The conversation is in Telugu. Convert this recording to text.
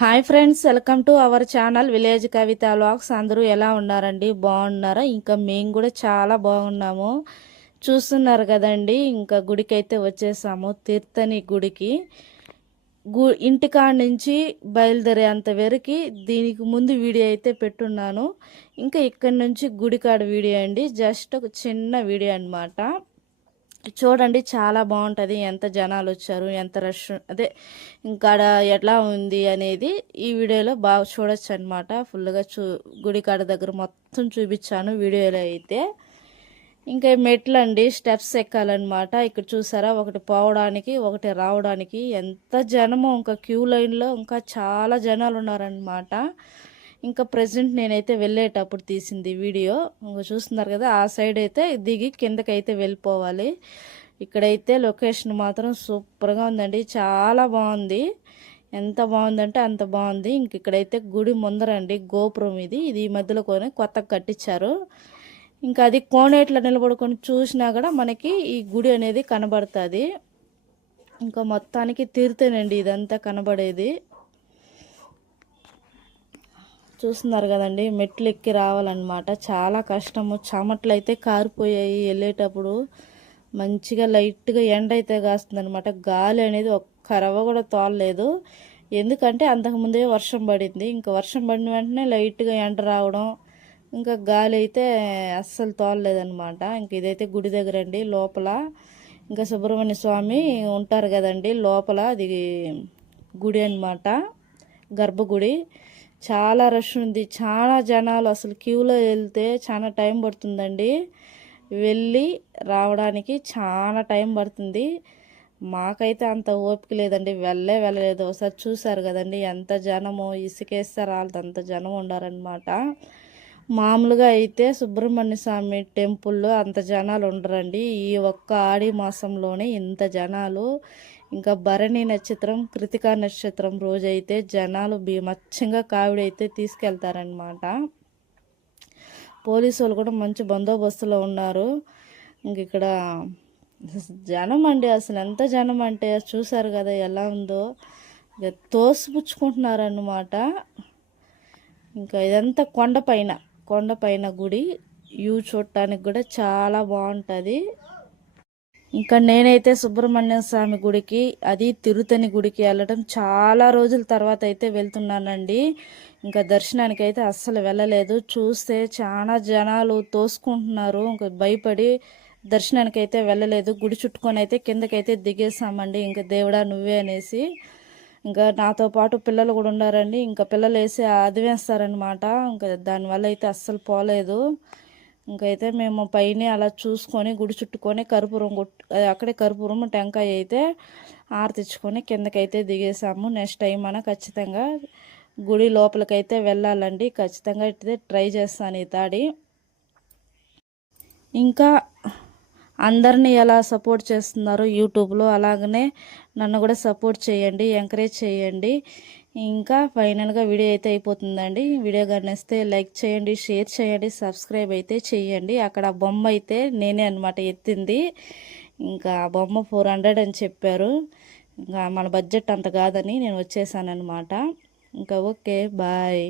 Hi friends, welcome to our channel village Kavitha vlogs. అందరూ ఎలా ఉన్నారండి? బాగున్నారా? ఇంకా మేము కూడా చాలా బాగున్నాము. చూస్తున్నారు కదండి, ఇంకా గుడికి అయితే వచ్చేసాము. తీర్థని గుడికి ఇంటికాడ నుంచి బయలుదేరేంత వరకు దీనికి ముందు వీడియో అయితే పెట్టున్నాను. ఇంకా ఇక్కడి నుంచి గుడికాడ వీడియో అండి, జస్ట్ ఒక చిన్న వీడియో అనమాట. చూడండి, చాలా బాగుంటుంది. ఎంత జనాలు వచ్చారు, ఎంత రష్, అదే ఇంకా ఎట్లా ఉంది అనేది ఈ వీడియోలో బాగా చూడొచ్చు అనమాట. ఫుల్గా గుడికాడ దగ్గర మొత్తం చూపించాను వీడియోలో అయితే. ఇంకా మెట్లు అండి, స్టెప్స్ ఎక్కాలన్నమాట. ఇక్కడ చూసారా, ఒకటి పోవడానికి ఒకటి రావడానికి ఎంత జనమో. ఇంకా క్యూ లైన్లో ఇంకా చాలా జనాలు ఉన్నారనమాట. ఇంకా ప్రజెంట్ నేనైతే వెళ్ళేటప్పుడు తీసింది వీడియో. ఇంకా చూస్తున్నారు కదా, ఆ సైడ్ అయితే దిగి కిందకైతే వెళ్ళిపోవాలి. ఇక్కడైతే లొకేషన్ మాత్రం సూపర్గా ఉందండి, చాలా బాగుంది. ఎంత బాగుందంటే అంత బాగుంది. ఇంక ఇక్కడైతే గుడి ముందరండి గోపురం, ఇది ఈ మధ్యలో కొత్తగా కట్టించారు. ఇంకా అది కోనేట్లో నిలబడుకొని చూసినా కూడా మనకి ఈ గుడి అనేది కనబడుతుంది. ఇంకా మొత్తానికి తీరుతేనండి ఇదంతా కనబడేది. చూస్తున్నారు కదండి, మెట్లు ఎక్కి రావాలన్నమాట. చాలా కష్టము. చెమట్లు అయితే కారిపోయాయి వెళ్ళేటప్పుడు. మంచిగా లైట్గా ఎండ అయితే కాస్తుంది అనమాట. గాలి అనేది ఒక్క రవ్వ కూడా తోలలేదు. ఎందుకంటే అంతకుముందే వర్షం పడింది. ఇంకా వర్షం పడిన వెంటనే లైట్గా ఎండ రావడం, ఇంకా గాలి అయితే అస్సలు తోలలేదనమాట. ఇంక ఇదైతే గుడి దగ్గర అండి, లోపల ఇంకా సుబ్రహ్మణ్య స్వామి ఉంటారు కదండి లోపల. అది గుడి అనమాట, గర్భగుడి. చాలా రష్ ఉంది, చాలా జనాలు. అసలు క్యూలో వెళ్తే చాలా టైం పడుతుందండి. వెళ్ళి రావడానికి చాలా టైం పడుతుంది. మాకైతే అంత ఓపిక లేదండి, వెళ్ళలేదు. ఒకసారి చూసారు కదండి ఎంత జనము, ఇసుకేస్తే రాళ్ళంత జనం ఉండారనమాట. మామూలుగా అయితే సుబ్రహ్మణ్య స్వామి టెంపుల్లో అంత జనాలు ఉండరండి. ఈ ఒక్క ఆడి మాసంలోనే ఇంత జనాలు. ఇంకా భరణి నక్షత్రం, కృతికా నక్షత్రం రోజైతే జనాలు బీమచ్చంగా కావిడైతే తీసుకెళ్తారనమాట. పోలీసు వాళ్ళు కూడా మంచి బందోబస్తులో ఉన్నారు. ఇంక ఇక్కడ జనం అండి, అసలు ఎంత జనం అంటే చూసారు కదా ఎలా ఉందో. ఇక తోసిపుచ్చుకుంటున్నారన్నమాట. ఇంకా ఇదంతా కొండపైన గుడి. వ్యూ చూడటానికి కూడా చాలా బాగుంటుంది. ఇంకా నేనైతే సుబ్రహ్మణ్య స్వామి గుడికి, అది తిరుతని గుడికి వెళ్ళడం చాలా రోజుల తర్వాత అయితే వెళ్తున్నానండి. ఇంకా దర్శనానికి అయితే అస్సలు వెళ్ళలేదు. చూస్తే చాలా జనాలు తోసుకుంటున్నారు. ఇంకా భయపడి దర్శనానికి అయితే వెళ్ళలేదు. గుడి చుట్టుకొని అయితే కిందకైతే దిగేసామండి. ఇంకా దేవుడా నువ్వే అనేసి. ఇంకా నాతో పాటు పిల్లలు కూడా ఉన్నారండి. ఇంకా పిల్లలు వేసి అది వేస్తారనమాట. ఇంకా దానివల్ల అయితే అస్సలు పోలేదు. ఇంకైతే మేము పైన అలా చూసుకొని గుడి చుట్టుకొని కర్పూరం అక్కడే కర్పూరం టెంకాయ అయితే ఆరతిచ్చుకొని కిందకైతే దిగేసాము. నెక్స్ట్ టైం అన్న ఖచ్చితంగా గుడి లోపలికైతే వెళ్ళాలండి. ఖచ్చితంగా అయితే ట్రై చేస్తాను ఈ తాడి. ఇంకా అందరినీ ఎలా సపోర్ట్ చేస్తున్నారు యూట్యూబ్లో, అలాగనే నన్ను కూడా సపోర్ట్ చేయండి, ఎంకరేజ్ చేయండి. ఇంకా ఫైనల్గా వీడియో అయితే అయిపోతుందండి. వీడియో కనిస్తే లైక్ చేయండి, షేర్ చేయండి, సబ్స్క్రైబ్ అయితే చేయండి. అక్కడ బొమ్మ అయితే నేనే అనమాట ఎత్తింది. ఇంకా బొమ్మ 400 అని చెప్పారు. ఇంకా మన బడ్జెట్ అంత కాదని నేను వచ్చేసాను అనమాట. ఇంకా ఓకే, బాయ్.